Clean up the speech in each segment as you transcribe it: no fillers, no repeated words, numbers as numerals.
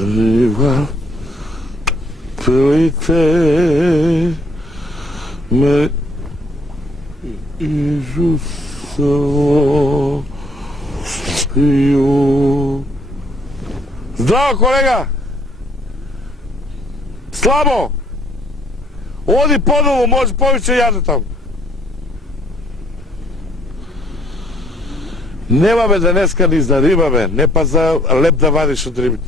Риба, пилите ме Исусово. Здраво, колега! Слабо! Оди подолу, може повече јаде таму. Нема бе денеска ни за риба бе, не па за леп да вадиш од рибите.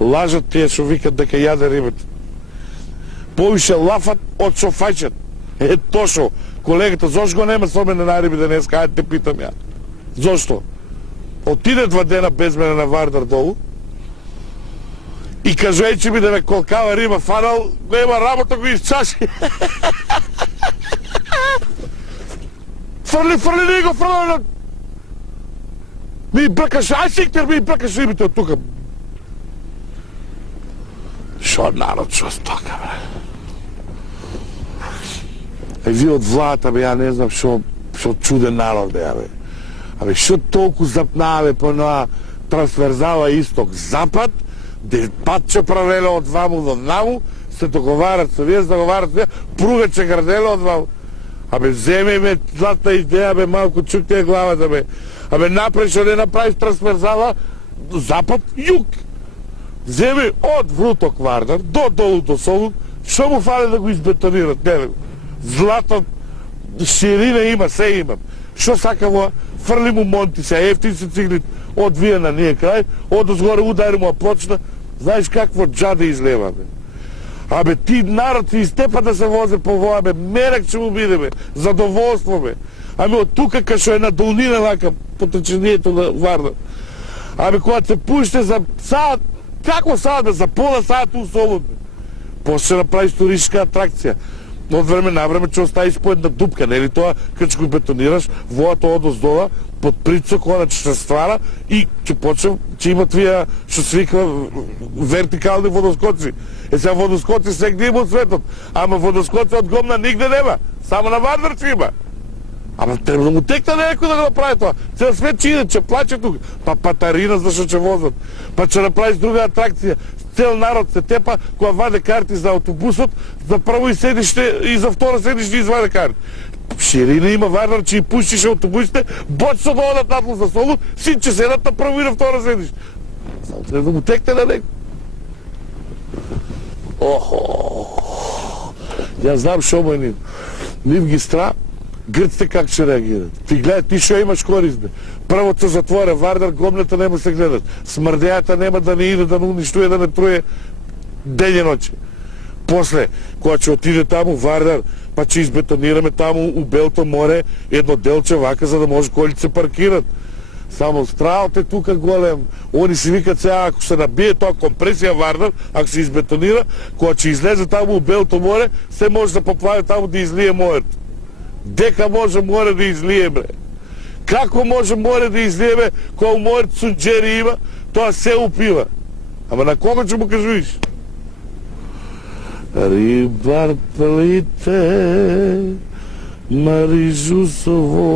Лажат тие што викат дека јаде рибите. Повише лафат од што фаќат. Тошо, колегата, зошто го нема со мене на риби денеска, ајде те питам ја. Зошто? Отиде 2 дена без мене на Вардар долу и кажувајќи ми да ме колкава риба фанал, нема работа, го изчаши. Фрли, не го фрли. Ми бркаш, ај сиктер, ми бркаш рибите од тука. Шо народ, шо стока, бре? Ви од влата, бе, ја не знам шо чуден народ, бе, бе. Абе, шо толку запнаве по на трансверзала исток-запад, де патче правеле од ваму до наму, се договарат со вие, договарат со вие, пругаче граделе од ваму. Абе, земе ме златна идеја, бе, малку чукте ја главата, бе. Абе, направи шо не направиш трансверзала, запад-југ. Земе од Вруток Вардар до долу до Солун, шо му фале да го избетонират, не, злато, ширина има, се има. Шо сака во, фрли му монти се, ефтин се цигли од вие на ние крај, од озгоре удари му почна, знаеш какво джаде излева, бе. Абе, ти народ си изтепа да се возе по воа, бе, мерак ќе му биде, бе, задоволство, бе. Ами од тука кај шо е на долнина вака, по течението на Вардар. Абе, кога се пуште за саат, како саат, бе, за пола саат у Солун, бе. После направи туристичка атракција. Од време на време ќе оставиш по една дупка, нели тоа, кога ќе го бетонираш, воата од оздола, под прицок, она ќе се ствара и ќе почне, ќе имат вие, што се виква, вертикални водоскоци. Сега водоскоци сегде има од светот, ама водоскоци од Гомна нигде нема, само на Вардар ќе има. Ама треба да му текне некој да го направи тоа. Цел свет ќе иде, ќе плаче тука. Па патарина зашто ќе возат. Па ќе направиш друга атракција. Цел народ се тепа, кога ваде карти за автобусот, за прво и седиште и за второ седиште и изваде карти. Ширина има Вардар, че и пуштиш автобусите, бочно да одат надло за Солун, син че седат на прво и на второ седиште. Само треба да му текне на некој. Охо! Ја знам шо му е нив. Нив ги стра, грците как ќе реагират. Ти гледа, ти шо имаш корист, бе. Прво се затворя Вардар, Гомната нема се гледат. Смрдејата нема да не иде, да не уништуе, да не труе ден и ноќе. После, кога ќе отиде таму Вардар, па ќе избетонираме таму у Белто море едно делче вака, за да може колите се паркират. Само страот е тука голем. Они си викат сега, ако се набие тоа компресија Вардар, ако се избетонира, кога ќе излезе таму у Белто море, се може да поплави таму да излие морето. Дека може море да излие, бре? Како може море да излие, бе, кога у морето сунџери има, тоа се упива. Ама на кого ќе му кажуиш? Рибар плите, Марижусово,